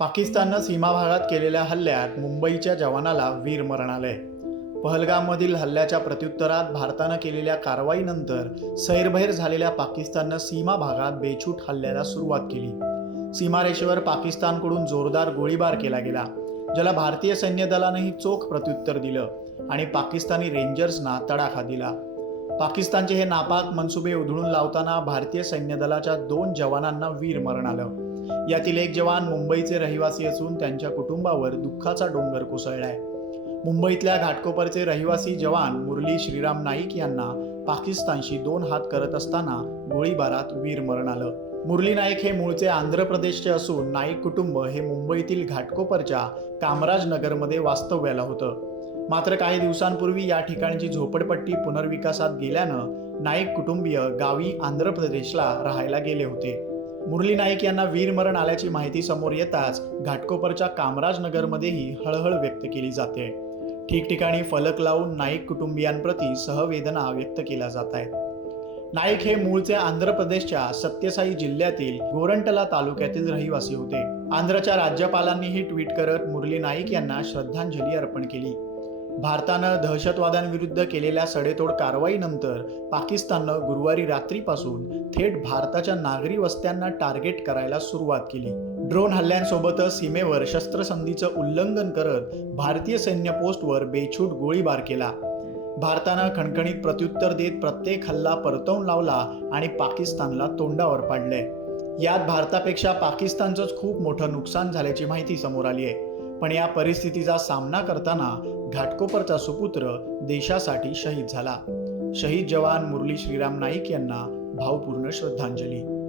पाकिस्ताननं सीमा भागात केलेल्या हल्ल्यात मुंबईच्या जवानाला वीरमरण आलंय पहलगाममधील हल्ल्याच्या प्रत्युत्तरात भारतानं केलेल्या कारवाईनंतर सैरभैर झालेल्या पाकिस्ताननं सीमा भागात बेछूट हल्ल्याला सुरुवात केली. सीमारेषेवर पाकिस्तानकडून जोरदार गोळीबार केला गेला ज्याला भारतीय सैन्य दलानंही चोख प्रत्युत्तर दिलं आणि पाकिस्तानी रेंजर्सना तडाखा दिला. पाकिस्तानचे हे नापाक मनसुबे उधळून लावताना भारतीय सैन्य दलाच्या दोन जवानांना वीर मरण आलं यातील एक जवान मुंबईचे रहिवासी असून त्यांच्या कुटुंबावर दुःखाचा डोंगर कोसळलाय. मुंबईतल्या घाटकोपरचे रहिवासी जवान मुरली श्रीराम नाईक यांना पाकिस्तानशी दोन हात करत असताना गोळीबारात वीरमरण आलं. मुरली नाईक हे मूळचे आंध्र प्रदेशचे असून नाईक कुटुंब हे मुंबईतील घाटकोपरच्या कामराजनगरमध्ये वास्तव्याला होतं. मात्र काही दिवसांपूर्वी या ठिकाणची झोपडपट्टी पुनर्विकासात गेल्यानं नाईक कुटुंबीय गावी आंध्र प्रदेशला राहायला गेले होते. मुरली नाईक यांना वीरमरण आल्याची माहिती समोर येताच घाटकोपरच्या कामराजनगरमध्येही हळहळ व्यक्त केली जाते. ठिकठिकाणी फलक लावून नाईक कुटुंबियांप्रती सहवेदना व्यक्त केल्या जात आहेत. नाईक हे मूळचे आंध्र प्रदेशच्या सत्यसाई जिल्ह्यातील गोरंटला तालुक्यातील रहिवासी होते. आंध्रच्या राज्यपालांनीही ट्विट करत मुरली नाईक यांना श्रद्धांजली अर्पण केली. भारतानं दहशतवाद्यांविरुद्ध केलेल्या सडेतोड कारवाईनंतर पाकिस्ताननं गुरुवारी रात्रीपासून थेट भारताच्या नागरी वस्त्यांना टार्गेट करायला सुरुवात केली. ड्रोन हल्ल्यांसोबतच सीमेवर शस्त्रसंधीचं उल्लंघन करत भारतीय सैन्य पोस्टवर बेछूट गोळीबार केला. भारतानं खणखणीत प्रत्युत्तर देत प्रत्येक हल्ला परतवून लावला आणि पाकिस्तानला तोंडावर पाडले यात भारतापेक्षा पाकिस्तानचंच खूप मोठं नुकसान झाल्याची माहिती समोर आली आहे पण या परिस्थितीचा सामना करताना घाटकोपरचा सुपुत्र देशासाठी शहीद झाला. शहीद जवान मुरली श्रीराम नाईक यांना भावपूर्ण श्रद्धांजली.